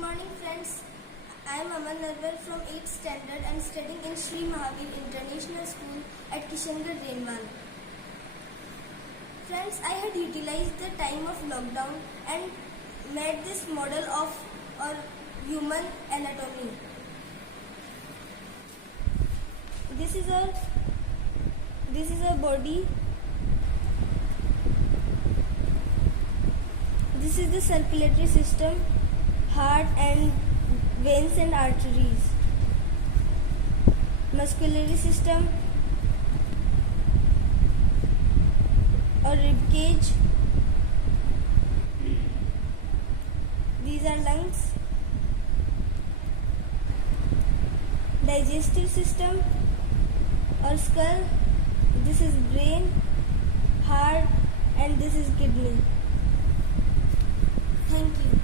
morning friends, I am Aman Narwar from 8th standard and studying in Sri Mahavir International School at Kishangarh, Renwal. Friends, I had utilized the time of lockdown and made this model of our human anatomy. This is a body. This is the circulatory system, heart and veins and arteries. Musculary system or rib cage. These are lungs. Digestive system or skull. This is brain, heart, and this is kidney. Thank you.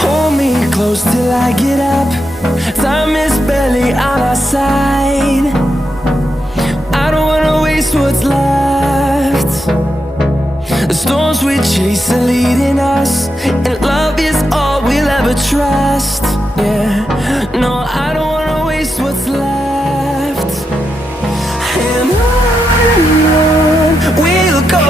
Hold me close till I get up. Time is barely on our side. I don't wanna waste what's left. The storms we chase are leading us, and love is all we'll ever trust. Yeah, no, I don't wanna waste what's left. And on we'll go.